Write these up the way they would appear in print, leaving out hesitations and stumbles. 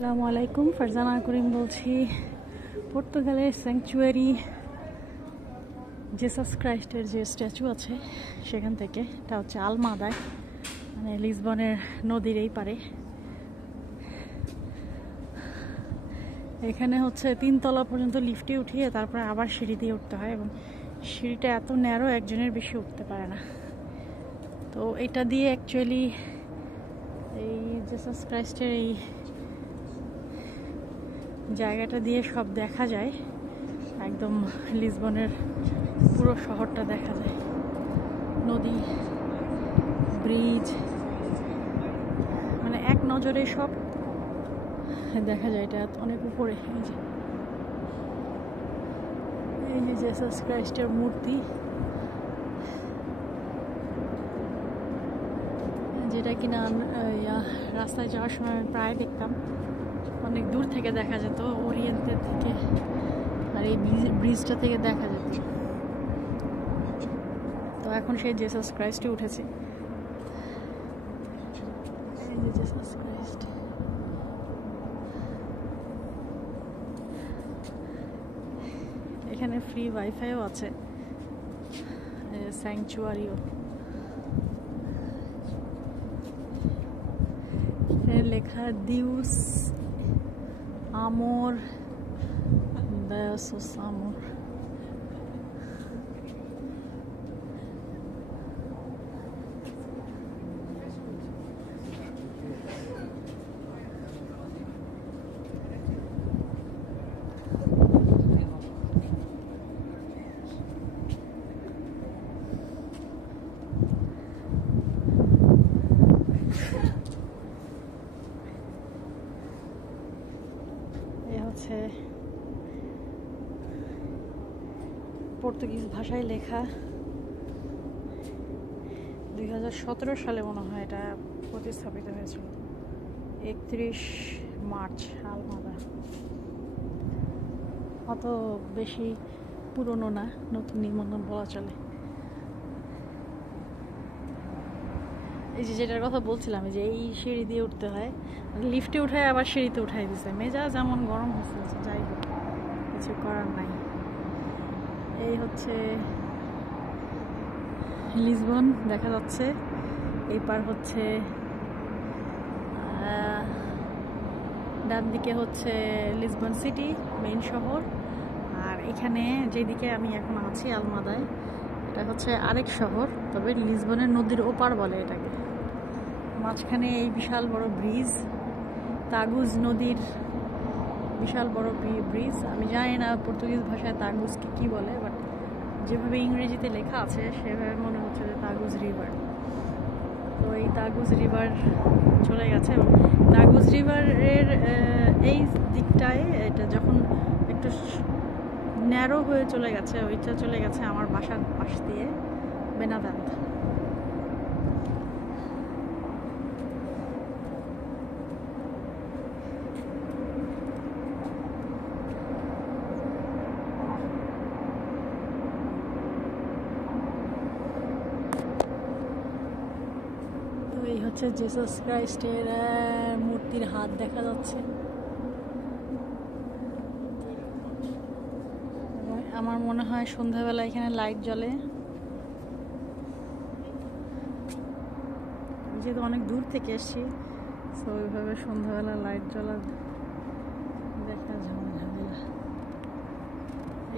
আসসালামু আলাইকুম, ফারজানা করিম বলছি। পর্তুগালের স্যাংচুয়ারি জেসাস ক্রাইস্টের যে স্ট্যাচু আছে সেখান থেকে, এটা হচ্ছে আলমাদায়, মানে লিসবনের নদীর এই পারে। এখানে হচ্ছে 3 তলা পর্যন্ত লিফটে উঠিয়ে তারপরে আবার সিঁড়ি দিয়ে উঠতে হয়, এবং সিঁড়িটা এত ন্যারো একজনের বেশি উঠতে পারে না। তো এটা দিয়ে অ্যাকচুয়ালি এই জেসাস ক্রাইস্টের এই জায়গাটা দিয়ে সব দেখা যায়, একদম লিসবনের পুরো শহরটা দেখা যায়, নদী, ব্রিজ, মানে এক নজরে সব দেখা যায়। এটা অনেক উপরে। এই যে জেসাস ক্রাইস্টের মূর্তি, যেটা কিনা রাস্তায় যাওয়ার সময় আমি প্রায় দেখতাম, অনেক দূর থেকে দেখা যেত, ওরিয়েন্টের থেকে, আর এই ব্রিজটা থেকে দেখা যেত। তো এখন সেই জেসাস ক্রাইস্টে উঠেছে। এই যে জেসাস ক্রাইস্ট, এখানে ফ্রি ওয়াইফাইও আছে, স্যাংচুয়ারিও। লেখা দিউস আমর দেয়াসোস আমর। পর্তুগিজ ভাষায় লেখা, 2017 সালে মনে হয় এটা প্রতিস্থাপিত হয়েছিল, 31 মার্চ। আলমাদা অত বেশি পুরনো না, নতুন নির্মাণ বলা চলে। এই যে যেটার কথা বলছিলাম, যে এই সিঁড়ি দিয়ে উঠতে হয়, লিফটে উঠায় আবার সিঁড়িতে উঠাই দিছে। মেজাজ যেমন গরম হচ্ছে, যাই হোক, কিছু করার নাই। এই হচ্ছে লিসবন দেখা যাচ্ছে, এই পার হচ্ছে ডান দিকে হচ্ছে লিসবন সিটি, মেইন শহর, আর এখানে যেদিকে আমি এখন আছি আলমাদায়, এটা হচ্ছে আরেক শহর, তবে লিসবনের নদীর ওপার বলে এটাকে। মাঝখানে এই বিশাল বড় ব্রিজ, তাগুজ নদীর বিশাল বড় ব্রিজ। আমি জানি না পর্তুগিজ ভাষায় তাগুজকে কি বলে, বাট যেভাবে ইংরেজিতে লেখা আছে সেভাবে মনে হচ্ছে যে তাগুজ রিভার। তো এই তাগুজ রিভার চলে গেছে, এবং তাগুজ রিভারের এই দিকটায় এটা যখন একটু ন্যারো হয়ে চলে গেছে, ওইটা চলে গেছে আমার বাসার পাশ দিয়ে বেনাদান্ত। এই হচ্ছে জেসাস ক্রাইস্টের মূর্তির হাত দেখা যাচ্ছে। আমার মনে হয় সন্ধ্যাবেলা এখানে লাইট জ্বলে, যেহেতু অনেক দূর থেকে এসছি, তো ওইভাবে সন্ধ্যাবেলা লাইট জ্বলা দেখা ঝামেলা।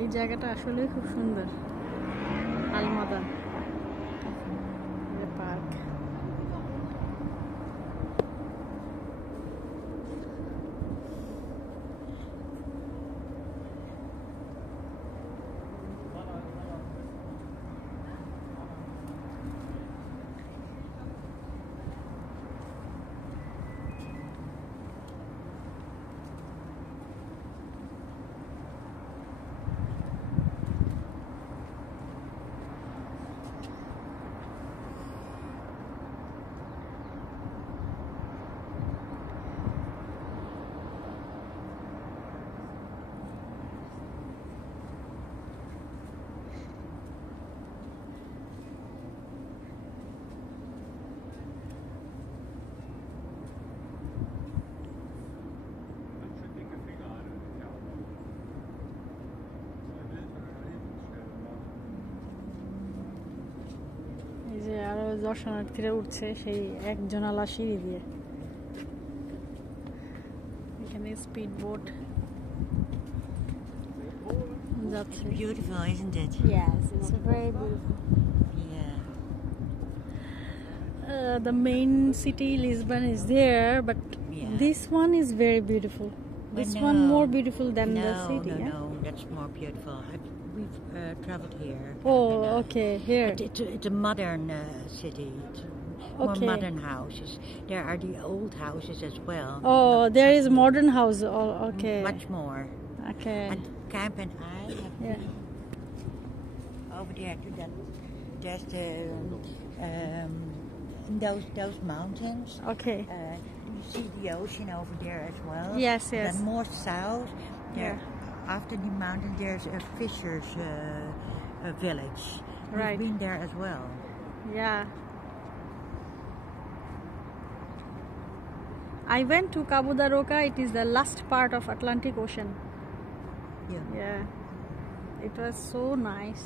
এই জায়গাটা আসলে খুব সুন্দর, আলমাদা পার্ক। দর্শনার্থীরা উঠছে সেই এক জানালা সিঁড়ি দিয়ে। এখানে স্পিড বোট যাচ্ছে। Beautiful, isn't it? Yes, it's very beautiful. Yeah. The main city Lisbon is there, but Yeah. this one is very beautiful. This one more beautiful than the city. No, that's more beautiful. We've traveled here. Oh, okay, here. But it's a modern city. It's more modern houses. There are the old houses as well. Oh, there is modern house. Oh, okay. Much more. Okay. And Camp and I have Yeah. been over there to that. There's the those mountains. Okay. You see the ocean over there as well. Yes, yes. Then more south, there after the mountain, there's a fishers village. Right. We've been there as well. Yeah. I went to Cabo da Roca. It is the last part of Atlantic Ocean. Yeah. Yeah. It was so nice.